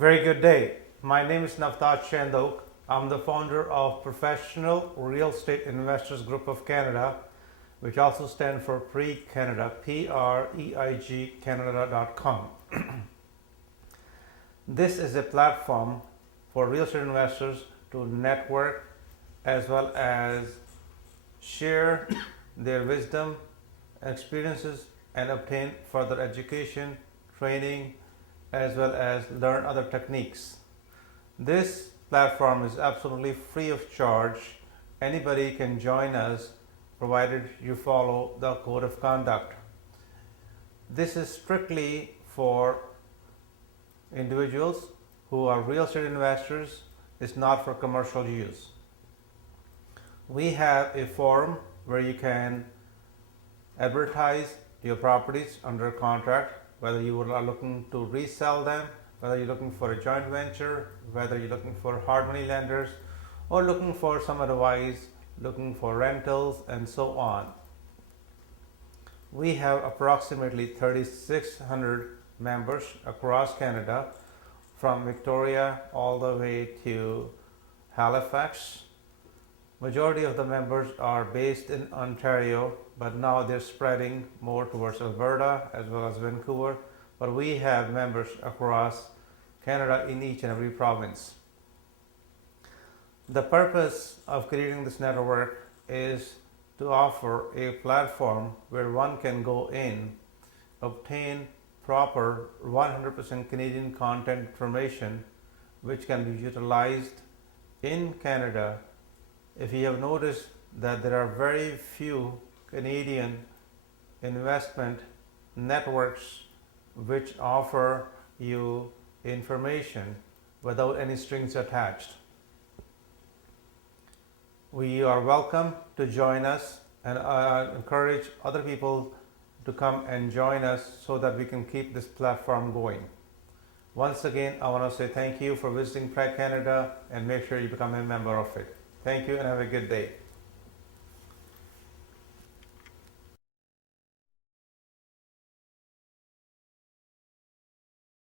Very good day. My name is Navtat Chandok. I'm the founder of Professional Real Estate Investors Group of Canada, which also stands for PREIG Canada, P-R-E-I-G Canada.com. This is a platform for real estate investors to network as well as share their wisdom, experiences, and obtain further education, training, as well as learn other techniques. This platform is absolutely free of charge. Anybody can join us provided you follow the code of conduct. This is strictly for individuals who are real estate investors. It's not for commercial use. We have a forum where you can advertise your properties under contract, whether you are looking to resell them, whether you're looking for a joint venture, whether you're looking for hard money lenders, or looking for some advice, looking for rentals, and so on. We have approximately 3,600 members across Canada, from Victoria all the way to Halifax. Majority of the members are based in Ontario, but now they're spreading more towards Alberta as well as Vancouver. But we have members across Canada in each and every province. The purpose of creating this network is to offer a platform where one can go in, obtain proper 100% Canadian content information, which can be utilized in Canada. If you have noticed that there are very few Canadian investment networks which offer you information without any strings attached. We are welcome to join us, and I encourage other people to come and join us so that we can keep this platform going. Once again, I want to say thank you for visiting PREIG Canada, and make sure you become a member of it. Thank you and have a good day.